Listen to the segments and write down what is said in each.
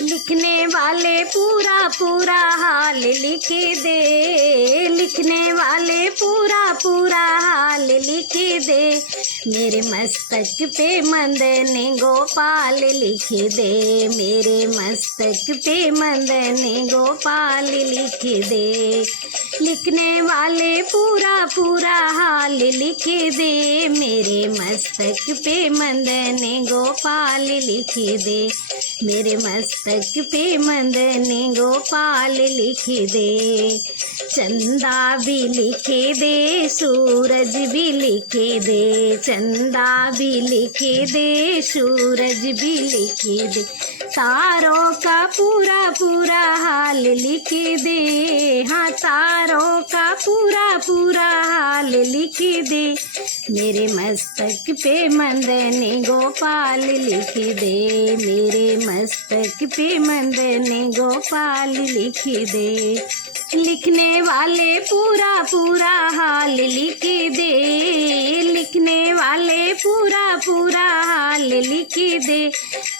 लिखने वाले पूरा पूरा हाल लिख दे, लिखने वाले पूरा पूरा हाल लिख दे, मेरे मस्तक पे मंदने गोपाल लिख दे, मेरे मस्तक पे मंदने गोपाल लिख दे। लिखने वाले पूरा पूरा हाल लिख दे, मेरे मस्तक पे मंदने गोपाल लिख दे, मेरे मस्तक पे मंदने गोपाल लिख दे। चंदा भी लिख दे, सूरज भी लिख दे, चंदा भी लिख दे, सूरज भी लिख दे, तारों का पूरा पूरा हाल लिख दे, हाँ तारों का पूरा पूरा हाल लिख दे, मेरे मस्तक पे मंदने गोपाल लिख दे, मेरे मस्तक पे मंदने गोपाल लिख दे। लिखने वाले पूरा पूरा हाल लिख दे, लिखने वाले पूरा पूरा हाल लिख दे,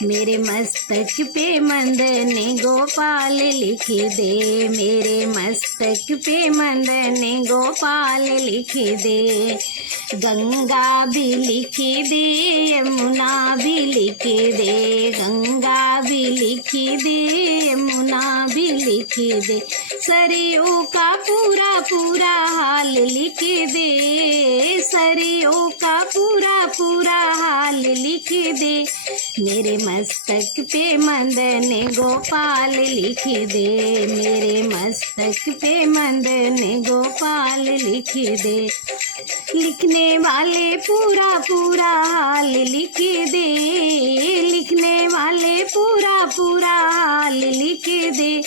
मेरे मस्तक पे मंदने गोपाल लिख दे, मेरे मस्तक पे मंदने गोपाल लिख दे। गंगा भी लिख दे, यमुना भी लिख दे, गंगा भी लिख दे, यमुना भी लिख दे, सरयू का पूरा पूरा हाल लिख दे, सरयू का पूरा पूरा हाल लिख दे, मेरे मस्तक पे मंदने गोपाल लिख दे, मेरे मस्तक पे मंदने गोपाल लिख दे। लिखने वाले पूरा पूरा हाल लिख दे, लिखने वाले पूरा पूरा हाल लिख दे,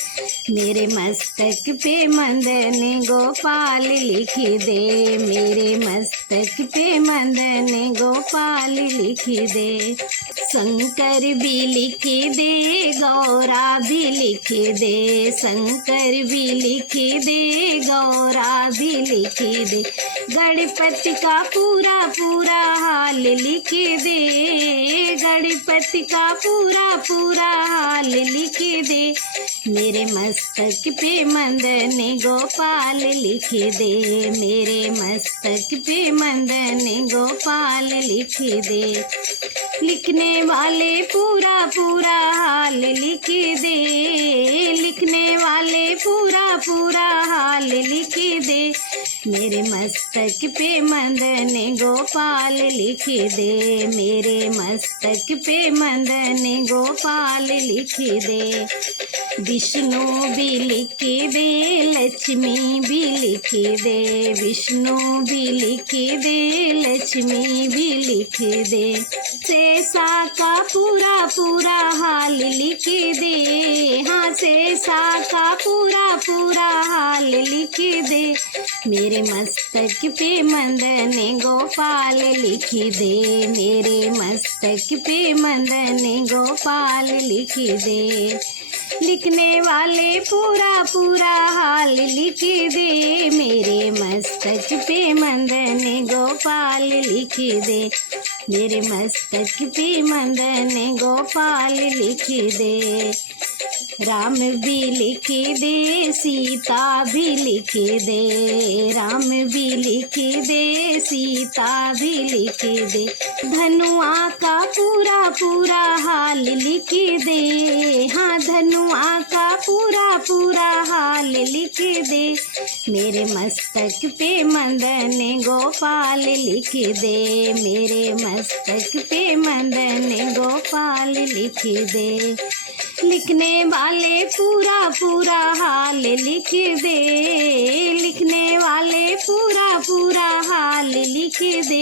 मेरे मस्तक पे मंदने गोपाल लिख दे, मेरे मस्तक पे मंदने गोपाल लिख दे। शंकर भी लिख दे, गौरा भी लिख दे, शंकर भी लिख दे, गौरा भी लिख दे, गणपति का पूरा पूरा हाल लिख दे, गणपति का पूरा पूरा हाल लिख दे, मेरे मस्तक पे मंदने गोपाल लिख दे, मेरे मस्तक पे मंदने गोपाल लिख दे। लिखने वाले पूरा पूरा हाल लिख दे, लिखने वाले पूरा पूरा हाल लिख दे, मेरे मस्तक पे मंदने गोपाल लिख दे, मेरे मस्तक पे मंदने गोपाल लिख दे। विष्णु भी लिख दे, लक्ष्मी भी लिख दे, विष्णु भी लिख दे, लक्ष्मी भी लिख दे, शेषा का पूरा पूरा हाल लिख दे, हाँ शेषा का पूरा पूरा हाल लिख दे, मेरे मस्तक पे मंदने गोपाल लिख दे, मेरे मस्तक पे मंदने गोपाल लिख दे। लिखने वाले पूरा पूरा हाल लिख दे, मेरे मस्तक पे मंदने गोपाल लिख दे, मेरे मस्तक पे मंदने गोपाल लिख दे। राम भी लिख दे, सीता भी लिख दे, राम भी लिख दे, सीता भी लिख दे, धनुआ का पूरा पूरा हाल लिख दे, हाँ धनुआ का पूरा पूरा हाल लिख दे, मेरे मस्तक पे मंदने गोपाल लिख दे, मेरे मस्तक पे मंदने गोपाल लिख दे। लिखने वाले पूरा पूरा हाल लिख दे, लिखने वाले पूरा पूरा हाल लिख दे,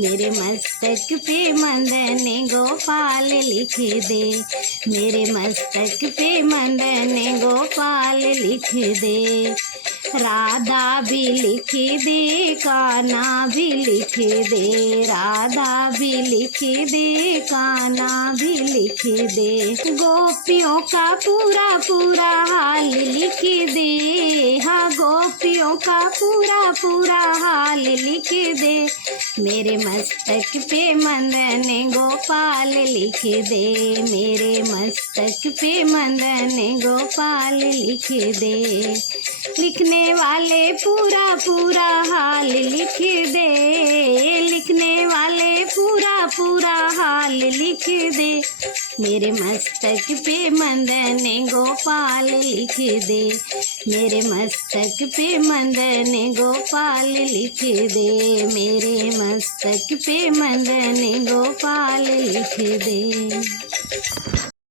मेरे मस्तक पे मंदने गोपाल लिख दे, मेरे मस्तक पे मंदने गोपाल लिख दे। राधा भी लिख दे, कान्हा भी लिख दे, राधा भी लिख दे, कान्हा भी लिख दे। गोपियों का पूरा पूरा हाल लिख दे, हाँ गोपियों का पूरा पूरा हाल लिख दे। मेरे मस्तक पे मदन गोपाल लिख दे, मेरे मस्तक पे मदन गोपाल लिख दे। लिखने वाले पूरा पूरा हाल लिख दे, लिखने वाले पूरा पूरा हाल लिख दे। मेरे मस्तक पे मदन गोपाल लिख दे, मेरे मस्तक पे मदन गोपाल लिख दे, मेरे मस्तक पे मदन गोपाल लिख दे।